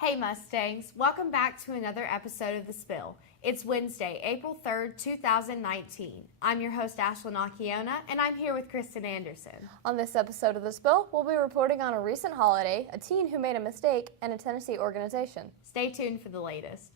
Hey Mustangs, welcome back to another episode of The Spill. It's Wednesday, April 3rd, 2019. I'm your host, Ashlyn Occhiona, and I'm here with Kristen Anderson. On this episode of The Spill, we'll be reporting on a recent holiday, a teen who made a mistake, and a Tennessee organization. Stay tuned for the latest.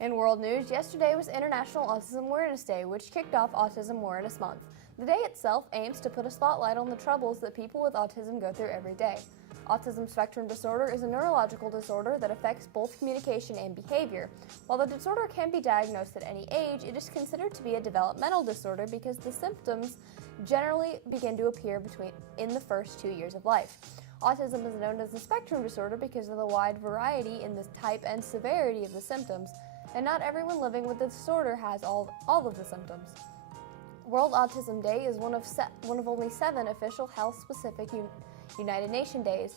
In world news, yesterday was International Autism Awareness Day, which kicked off Autism Awareness Month. The day itself aims to put a spotlight on the troubles that people with autism go through every day. Autism spectrum disorder is a neurological disorder that affects both communication and behavior. While the disorder can be diagnosed at any age, it is considered to be a developmental disorder because the symptoms generally begin to appear in the first 2 years of life. Autism is known as a spectrum disorder because of the wide variety in the type and severity of the symptoms, and not everyone living with the disorder has all of the symptoms. World Autism Day is one of only 7 official health-specific United Nations days,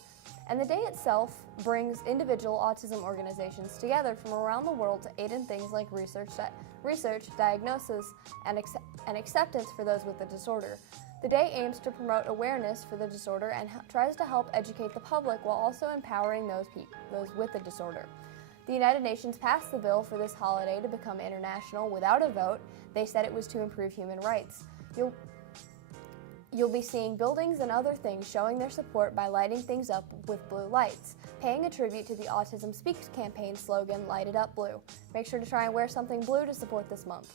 and the day itself brings individual autism organizations together from around the world to aid in things like research, diagnosis, and acceptance for those with the disorder. The day aims to promote awareness for the disorder and tries to help educate the public while also empowering those with the disorder. The United Nations passed the bill for this holiday to become international without a vote. They said it was to improve human rights. You'll be seeing buildings and other things showing their support by lighting things up with blue lights, paying a tribute to the Autism Speaks campaign slogan, Light It Up Blue. Make sure to try and wear something blue to support this month.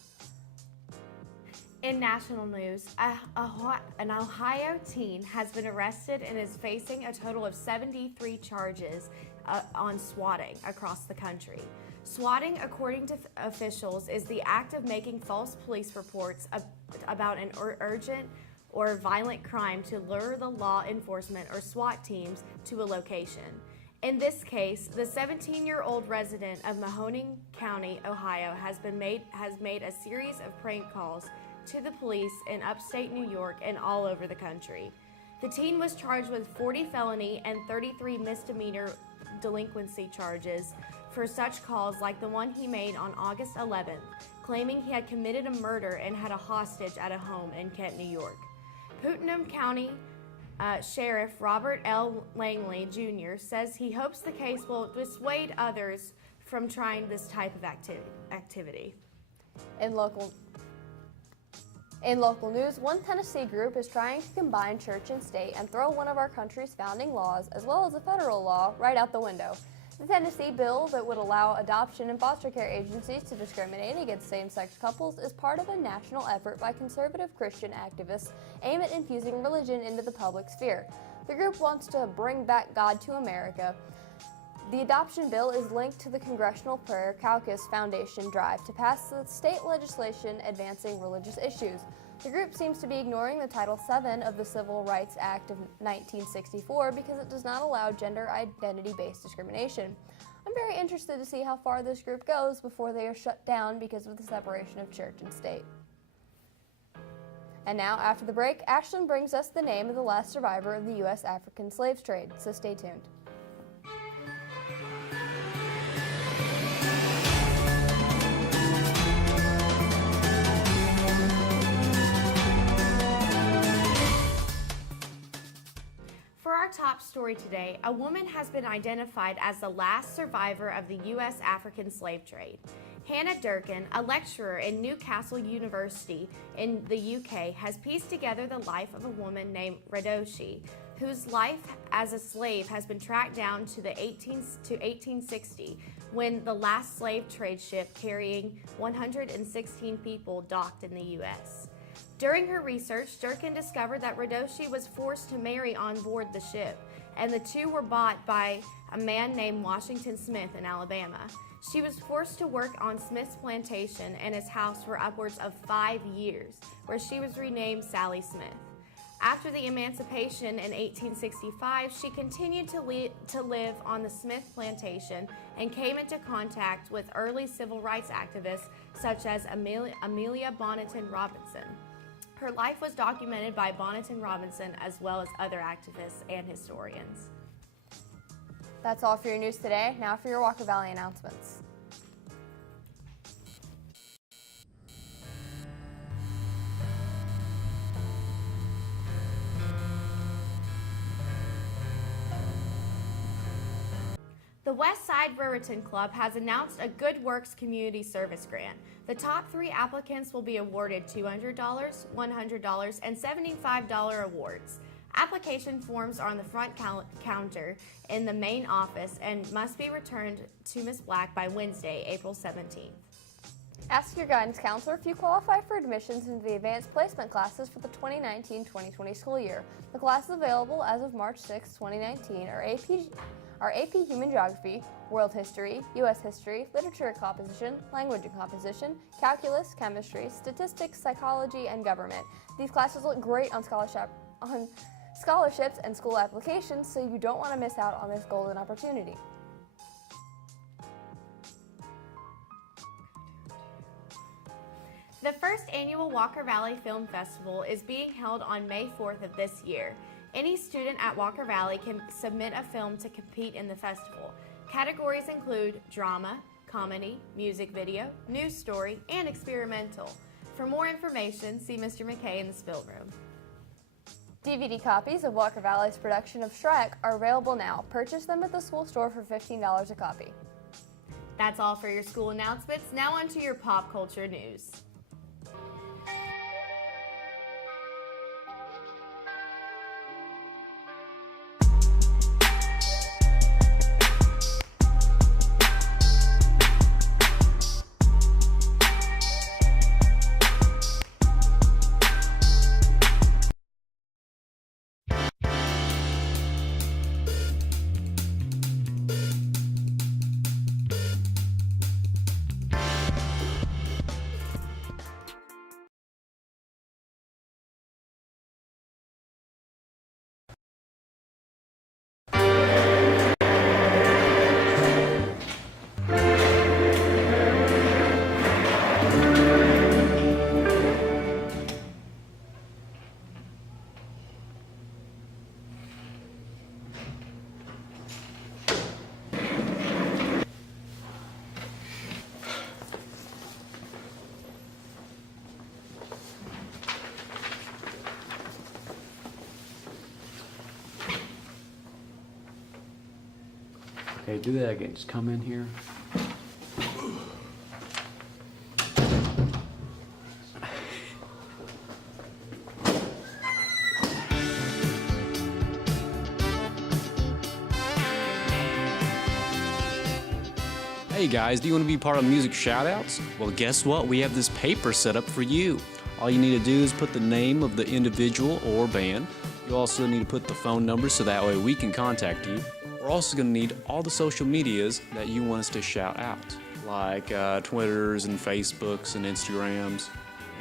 In national news, an Ohio teen has been arrested and is facing a total of 73 charges on swatting across the country. Swatting, according to officials, is the act of making false police reports about an urgent or violent crime to lure the law enforcement or SWAT teams to a location. In this case, the 17-year-old resident of Mahoning County, Ohio, has made a series of prank calls to the police in upstate New York and all over the country. The teen was charged with 40 felony and 33 misdemeanor delinquency charges for such calls like the one he made on August 11th, claiming he had committed a murder and had a hostage at a home in Kent, New York. Putnam County Sheriff Robert L. Langley Jr. says he hopes the case will dissuade others from trying this type of activity. In local news, one Tennessee group is trying to combine church and state and throw one of our country's founding laws, as well as a federal law, right out the window. The Tennessee bill that would allow adoption and foster care agencies to discriminate against same-sex couples is part of a national effort by conservative Christian activists aimed at infusing religion into the public sphere. The group wants to bring back God to America. The adoption bill is linked to the Congressional Prayer Caucus Foundation drive to pass the state legislation advancing religious issues. The group seems to be ignoring the Title VII of the Civil Rights Act of 1964 because it does not allow gender identity-based discrimination. I'm very interested to see how far this group goes before they are shut down because of the separation of church and state. And now, after the break, Ashlyn brings us the name of the last survivor of the U.S. African slave trade, so stay tuned. top story today, a woman has been identified as the last survivor of the U.S. African slave trade. Hannah Durkin, a lecturer in Newcastle University in the UK, has pieced together the life of a woman named Radoshi, whose life as a slave has been tracked down to 1860, when the last slave trade ship carrying 116 people docked in the U.S. During her research, Durkin discovered that Radoshi was forced to marry on board the ship, and the two were bought by a man named Washington Smith in Alabama. She was forced to work on Smith's plantation and his house for upwards of 5 years, where she was renamed Sally Smith. After the emancipation in 1865, she continued to live on the Smith plantation and came into contact with early civil rights activists such as Amelia Bonneton Robinson. Her life was documented by Bonneton Robinson as well as other activists and historians. That's all for your news today. Now for your Wonka Valley announcements. The West Side Raritan Club has announced a Good Works Community Service Grant. The top 3 applicants will be awarded $200, $100, and $75 awards. Application forms are on the front counter in the main office and must be returned to Ms. Black by Wednesday, April 17th. Ask your guidance counselor if you qualify for admissions into the advanced placement classes for the 2019-2020 school year. The classes available as of March 6, 2019 are AP Human Geography, World History, U.S. History, Literature and Composition, Language and Composition, Calculus, Chemistry, Statistics, Psychology, and Government. These classes look great on scholarships and school applications, so you don't want to miss out on this golden opportunity. The first annual Wonka Valley Film Festival is being held on May 4th of this year. Any student at Wonka Valley can submit a film to compete in the festival. Categories include drama, comedy, music video, news story, and experimental. For more information, see Mr. McKay in the spill room. DVD copies of Wonka Valley's production of Shrek are available now. Purchase them at the school store for $15 a copy. That's all for your school announcements. Now on to your pop culture news. Okay, do that again. Just come in here. Hey guys, do you want to be part of music shoutouts? Well, guess what? We have this paper set up for you. All you need to do is put the name of the individual or band. You also need to put the phone number so that way we can contact you. We're also going to need all the social medias that you want us to shout out, like Twitters and Facebooks and Instagrams.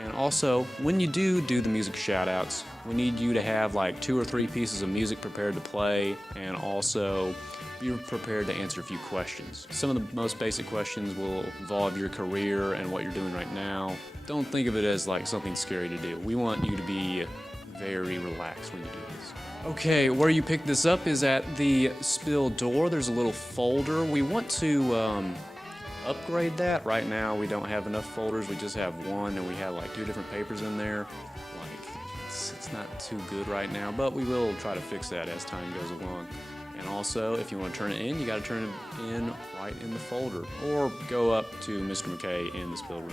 And also, when you do the music shout-outs, we need you to have like 2 or 3 pieces of music prepared to play, and also be prepared to answer a few questions. Some of the most basic questions will involve your career and what you're doing right now. Don't think of it as like something scary to do. We want you to be very relaxed when you do this. Okay, where you pick this up is at the spill door. There's a little folder. We want to upgrade that. Right now we don't have enough folders. We just have one, and we have like 2 different papers in there. Like it's It's not too good right now, but we will try to fix that as time goes along. And also, if you want to turn it in, you got to turn it in right in the folder, or go up to Mr. McKay in the spill room.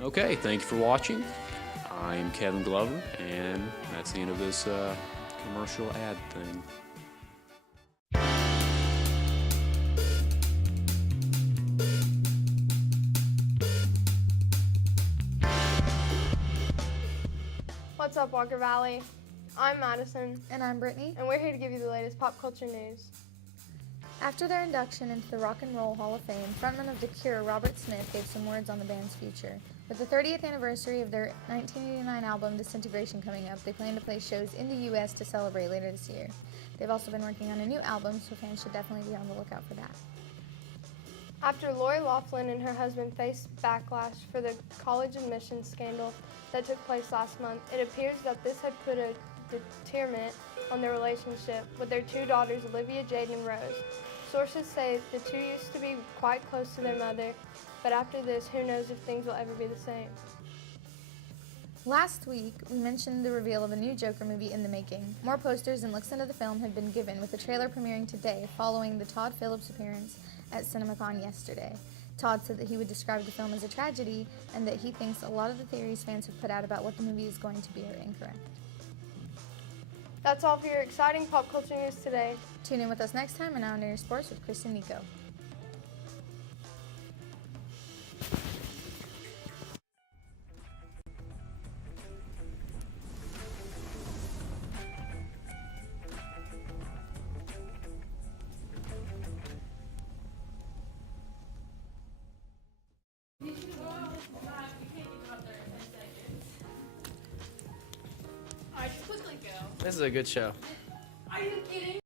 Okay, thank you for watching. I'm Kevin Glover, and that's the end of this commercial ad thing. What's up, Wonka Valley? I'm Madison, And I'm Brittany. and we're here to give you the latest pop culture news. After their induction into the Rock and Roll Hall of Fame, frontman of The Cure, Robert Smith, gave some words on the band's future. With the 30th anniversary of their 1989 album Disintegration coming up, they plan to play shows in the U.S. to celebrate later this year. They've also been working on a new album, so fans should definitely be on the lookout for that. After Lori Loughlin and her husband faced backlash for the college admissions scandal that took place last month, it appears that this had put a deterrent on their relationship with their two daughters, Olivia Jade and Rose. Sources say the two used to be quite close to their mother, but after this, who knows if things will ever be the same. Last week, we mentioned the reveal of a new Joker movie in the making. More posters and looks into the film have been given, with the trailer premiering today following the Todd Phillips appearance at CinemaCon yesterday. Todd said that he would describe the film as a tragedy and that he thinks a lot of the theories fans have put out about what the movie is going to be are incorrect. That's all for your exciting pop culture news today. Tune in with us next time on Now and Your Sports with Chris and Nico. This is a good show. Are you kidding?